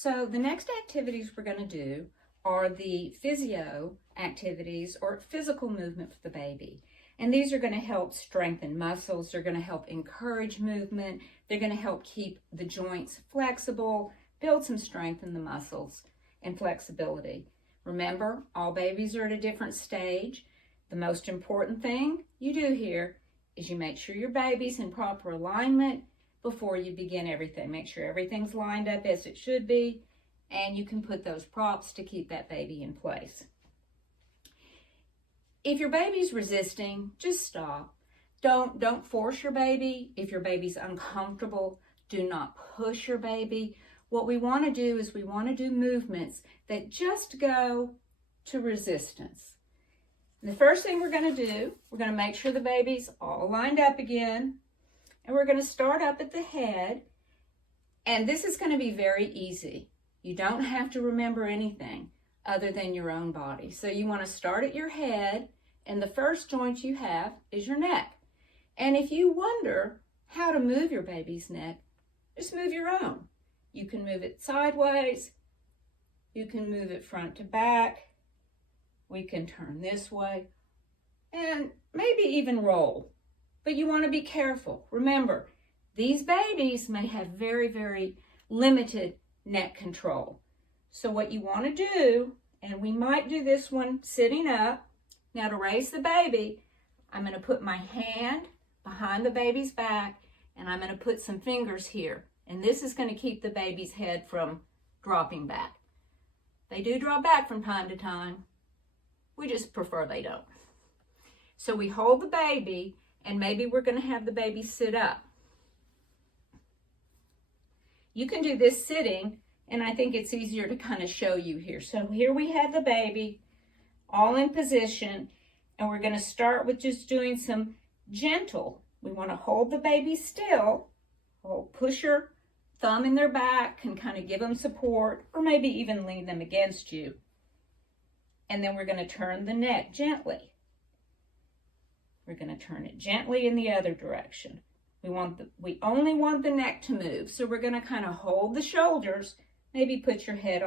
So the next activities we're going to do are the physio activities or physical movement for the baby. And these are going to help strengthen muscles. They're going to help encourage movement. They're going to help keep the joints flexible, build some strength in the muscles and flexibility. Remember, all babies are at a different stage. The most important thing you do here is you make sure your baby's in proper alignment before you begin everything. Make sure everything's lined up as it should be, and you can put those props to keep that baby in place. If your baby's resisting, just stop. Don't force your baby. If your baby's uncomfortable, do not push your baby. What we want to do is we want to do movements that just go to resistance. And the first thing we're going to do, we're going to make sure the baby's all lined up again. And we're going to start up at the head. And this is going to be very easy. You don't have to remember anything other than your own body. So you want to start at your head, and the first joint you have is your neck. And if you wonder how to move your baby's neck, just move your own. You can move it sideways. You can move it front to back. We can turn this way and maybe even roll. But you want to be careful. Remember, these babies may have very, very limited neck control. So what you want to do, and we might do this one sitting up. Now to raise the baby, I'm going to put my hand behind the baby's back, and I'm going to put some fingers here. And this is going to keep the baby's head from dropping back. They do drop back from time to time. We just prefer they don't. So we hold the baby, and maybe we're going to have the baby sit up. You can do this sitting, and I think it's easier to kind of show you here. So here we have the baby all in position, and we're going to start with just doing some gentle. We want to hold the baby still. Push your thumb in their back and kind of give them support, or maybe even lean them against you. And then we're going to turn the neck gently. We're going to turn it gently in the other direction. We only want the neck to move. So we're going to kind of hold the shoulders, maybe put your hand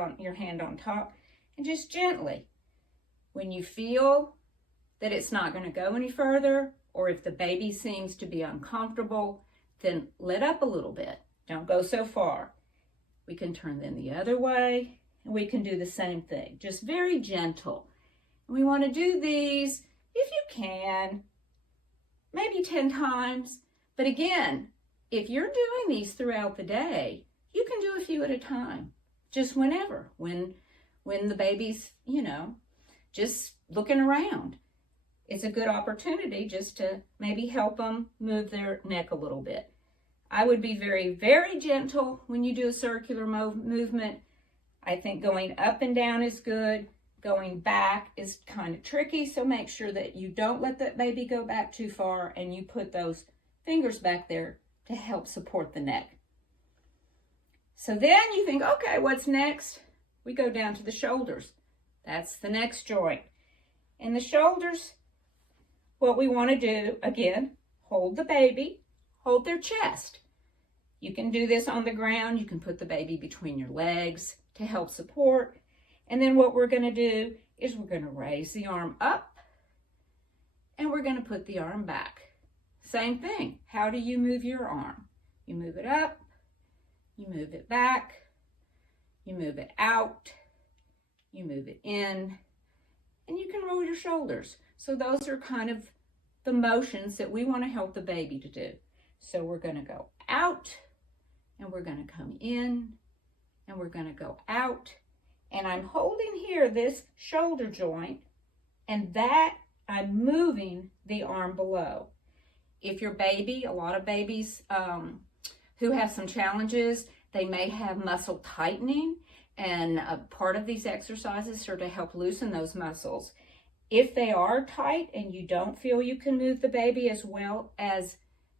on top, and just gently. When you feel that it's not going to go any further, or if the baby seems to be uncomfortable, then let up a little bit. Don't go so far. We can turn them the other way, and we can do the same thing. Just very gentle. And we want to do these, if you can, maybe 10 times. But again, if you're doing these throughout the day, you can do a few at a time, just whenever, when the baby's, just looking around. It's a good opportunity just to maybe help them move their neck a little bit. I would be very, very gentle when you do a circular movement. I think going up and down is good. Going back is kind of tricky, so make sure that you don't let that baby go back too far, and you put those fingers back there to help support the neck. So then you think, okay, what's next? We go down to the shoulders. That's the next joint. And the shoulders, what we want to do, again, hold the baby, hold their chest. You can do this on the ground. You can put the baby between your legs to help support. And then what we're going to do is we're going to raise the arm up, and we're going to put the arm back. Same thing. How do you move your arm? You move it up, you move it back, you move it out, you move it in, and you can roll your shoulders. So those are kind of the motions that we want to help the baby to do. So we're going to go out, and we're going to come in, and we're going to go out. And I'm holding here this shoulder joint, and that I'm moving the arm below. If your baby, a lot of babies who have some challenges, they may have muscle tightening, and a part of these exercises are to help loosen those muscles. If they are tight and you don't feel you can move the baby as well as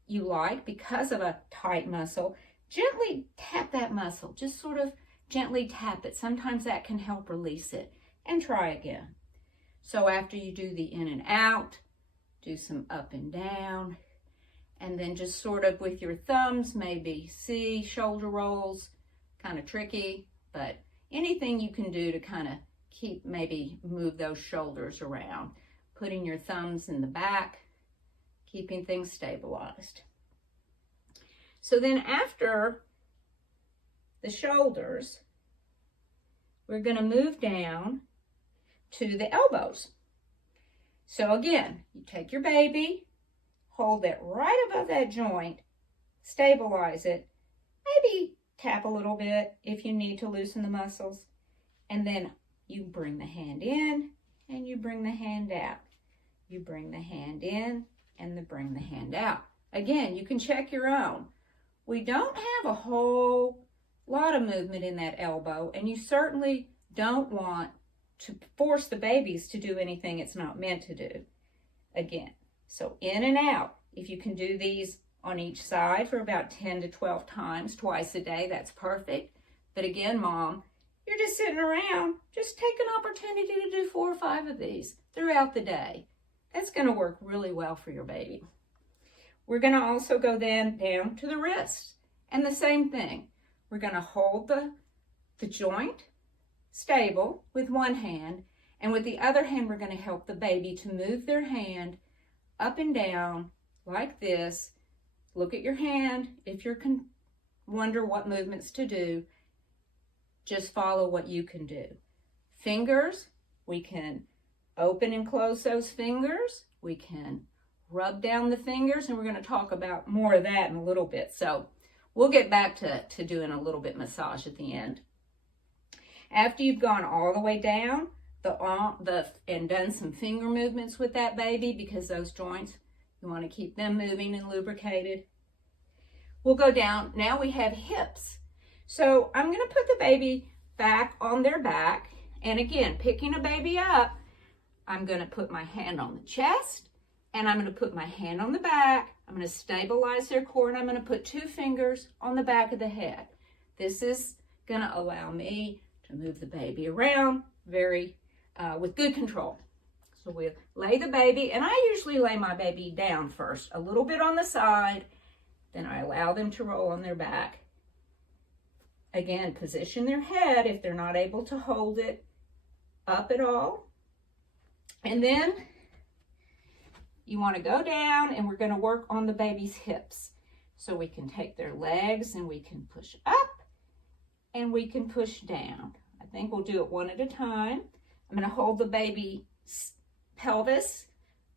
you like because of a tight muscle, gently tap that muscle. Just sort of gently tap it. Sometimes that can help release it. And try again. So after you do the in and out, do some up and down, and then just sort of with your thumbs, maybe see shoulder rolls, kind of tricky, but anything you can do to kind of maybe move those shoulders around, putting your thumbs in the back, keeping things stabilized. So then after the shoulders, we're going to move down to the elbows. So again, you take your baby, hold it right above that joint, stabilize it, maybe tap a little bit if you need to loosen the muscles, and then you bring the hand in and you bring the hand out. You bring the hand in and then bring the hand out. Again, you can check your own. We don't have a whole lot of movement in that elbow, and you certainly don't want to force the babies to do anything it's not meant to do. Again, so in and out. If you can do these on each side for about 10 to 12 times, twice a day, that's perfect. But again, Mom, you're just sitting around, just take an opportunity to do 4 or 5 of these throughout the day. That's going to work really well for your baby. We're going to also go then down to the wrist, and the same thing. We're going to hold the joint stable with one hand, and with the other hand we're going to help the baby to move their hand up and down like this. Look at your hand. If you wonder what movements to do, just follow what you can do. Fingers, we can open and close those fingers. We can rub down the fingers, and we're going to talk about more of that in a little bit. So we'll get back to doing a little bit massage at the end. After you've gone all the way down and done some finger movements with that baby, because those joints, you want to keep them moving and lubricated. We'll go down. Now we have hips. So I'm going to put the baby back on their back. And again, picking a baby up, I'm going to put my hand on the chest, and I'm going to put my hand on the back. I'm going to stabilize their core, and I'm going to put 2 fingers on the back of the head. This is going to allow me to move the baby around with good control. So we'll lay the baby, and I usually lay my baby down first, a little bit on the side, then I allow them to roll on their back. Again, position their head, if they're not able to hold it up at all. And then you want to go down, and we're going to work on the baby's hips. So we can take their legs, and we can push up, and we can push down. I think we'll do it one at a time. I'm going to hold the baby's pelvis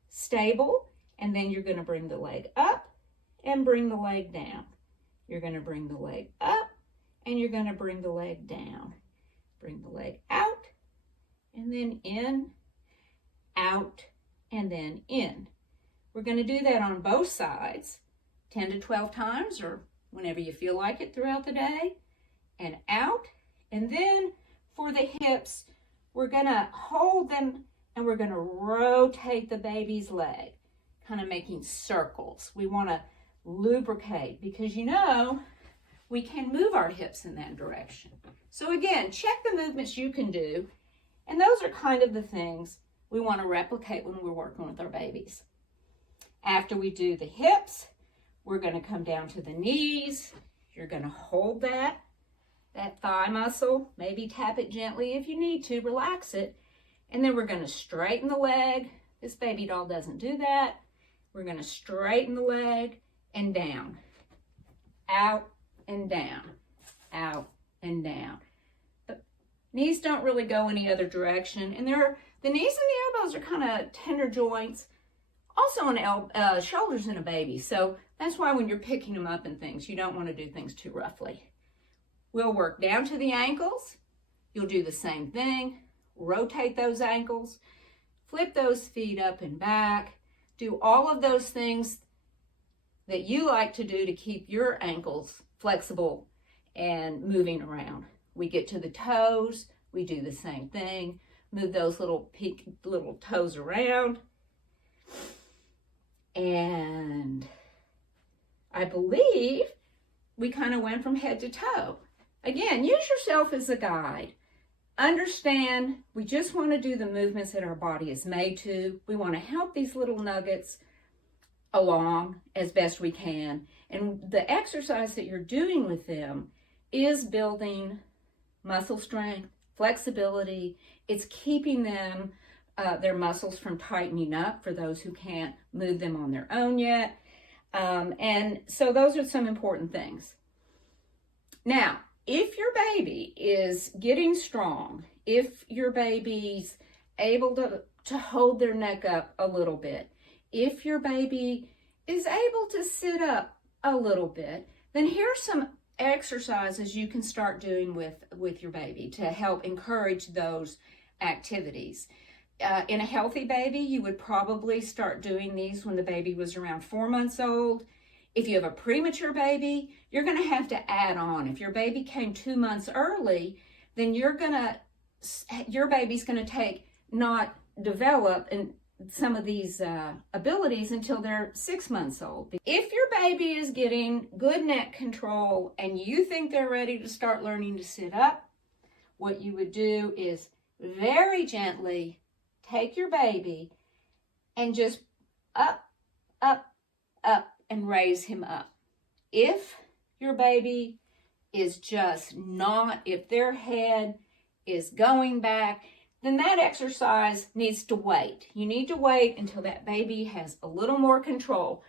stable, and then you're going to bring the leg up and bring the leg down. You're going to bring the leg up, and you're going to bring the leg down. Bring the leg out, and then in, out, and then in. We're going to do that on both sides 10 to 12 times, or whenever you feel like it throughout the day. And out. And then for the hips, we're going to hold them, and we're going to rotate the baby's leg, kind of making circles. We want to lubricate, because we can move our hips in that direction. So again, check the movements you can do, and those are kind of the things we want to replicate when we're working with our babies. After we do the hips, we're going to come down to the knees. You're going to hold that thigh muscle, maybe tap it gently if you need to, relax it. And then we're going to straighten the leg. This baby doll doesn't do that. We're going to straighten the leg and down, out and down, out and down. The knees don't really go any other direction. And the knees and the elbows are kind of tender joints, also on shoulders in a baby. So that's why when you're picking them up and things, you don't want to do things too roughly. We'll work down to the ankles. You'll do the same thing. Rotate those ankles. Flip those feet up and back. Do all of those things that you like to do to keep your ankles flexible and moving around. We get to the toes. We do the same thing. Move those little toes around. And I believe we kind of went from head to toe. Again, use yourself as a guide. Understand, we just want to do the movements that our body is made to. We want to help these little nuggets along as best we can. And the exercise that you're doing with them is building muscle strength, flexibility. It's keeping them, their muscles from tightening up for those who can't move them on their own yet. And so those are some important things. Now, if your baby is getting strong, if your baby's able to hold their neck up a little bit, if your baby is able to sit up a little bit, then here's some exercises you can start doing with your baby to help encourage those activities. In a healthy baby, you would probably start doing these when the baby was around 4 months old. If you have a premature baby, you're going to have to add on. If your baby came 2 months early, then your baby's going to not develop and some of these abilities until they're 6 months old. If your baby is getting good neck control and you think they're ready to start learning to sit up, what you would do is very gently take your baby and just up, up, up, and raise him up. If your baby is just not, if their head is going back, then that exercise needs to wait. You need to wait until that baby has a little more control.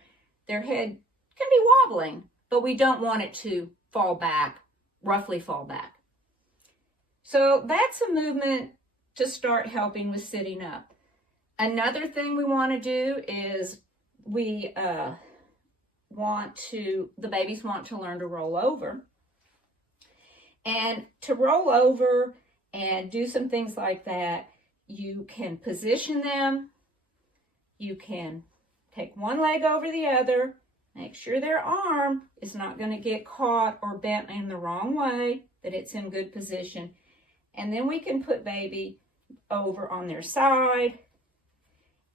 Their head can be wobbling, but we don't want it to fall back, roughly fall back. So that's a movement to start helping with sitting up. Another thing we want to do is the babies want to learn to roll over. And to roll over and do some things like that, you can position them. You can take one leg over the other. Make sure their arm is not going to get caught or bent in the wrong way, that it's in good position. And then we can put baby over on their side.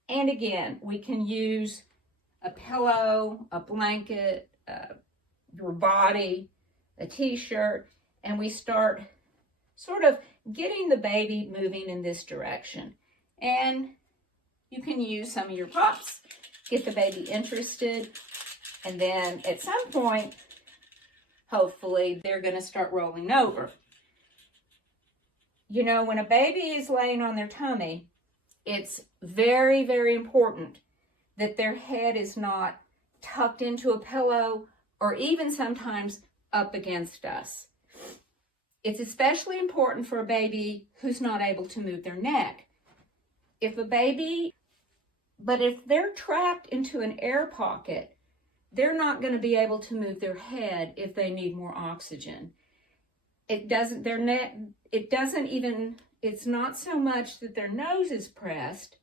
And again, we can use a pillow, a blanket, your body, a t-shirt, and we start sort of getting the baby moving in this direction. And you can use some of your props, get the baby interested, and then at some point, hopefully, they're going to start rolling over. You know, when a baby is laying on their tummy, it's very, very important that their head is not tucked into a pillow or even sometimes up against us. It's especially important for a baby who's not able to move their neck. If they're trapped into an air pocket, they're not going to be able to move their head if they need more oxygen. It's not so much that their nose is pressed,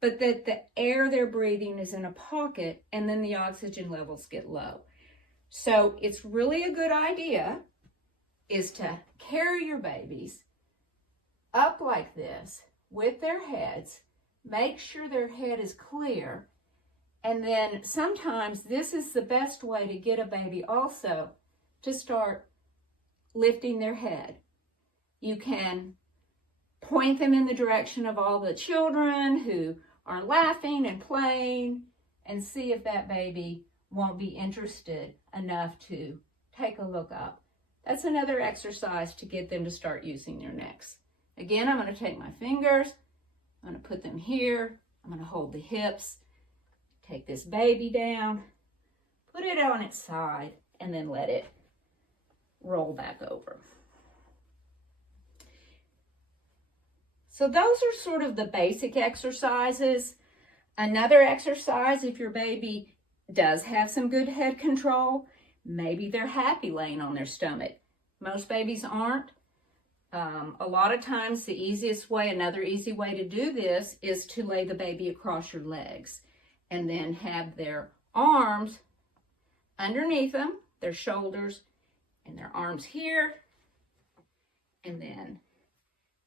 but that the air they're breathing is in a pocket and then the oxygen levels get low. So it's really a good idea is to carry your babies up like this with their heads, make sure their head is clear, and then sometimes this is the best way to get a baby also to start lifting their head. You can point them in the direction of all the children who are laughing and playing and see if that baby won't be interested enough to take a look up. That's another exercise to get them to start using their necks. Again, I'm going to take my fingers, I'm going to put them here, I'm going to hold the hips, take this baby down, put it on its side, and then let it roll back over. So those are sort of the basic exercises. Another exercise, if your baby does have some good head control, maybe they're happy laying on their stomach. Most babies aren't. A lot of times another easy way to do this is to lay the baby across your legs and then have their arms underneath them, their shoulders, and their arms here, and then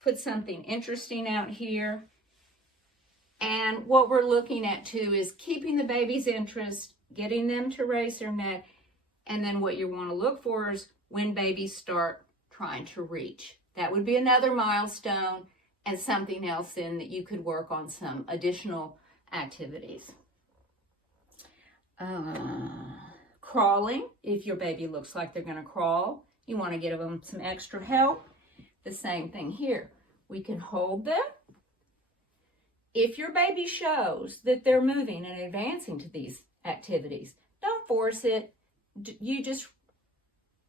put something interesting out here. And what we're looking at too is keeping the baby's interest, getting them to raise their neck, and then what you want to look for is when babies start trying to reach. That would be another milestone and something else then that you could work on some additional activities. Crawling, if your baby looks like they're going to crawl, You want to give them some extra help. The same thing here. We can hold them. If your baby shows that they're moving and advancing to these activities, don't force it. You just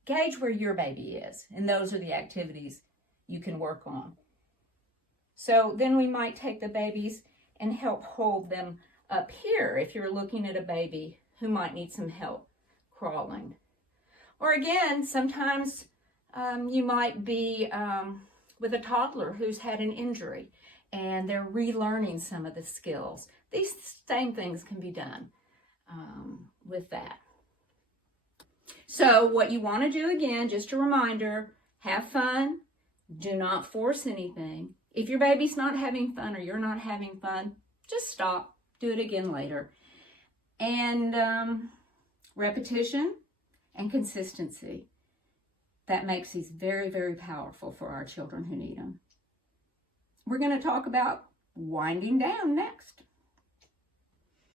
gauge where your baby is, and those are the activities you can work on. So then we might take the babies and help hold them up here if you're looking at a baby who might need some help crawling. Or again, sometimes you might be with a toddler who's had an injury and they're relearning some of the skills. These same things can be done with that. So what you want to do, again, just a reminder, have fun. Do not force anything. If your baby's not having fun or you're not having fun, just stop. Do it again later. And repetition and consistency. That makes these very, very powerful for our children who need them. We're going to talk about winding down next.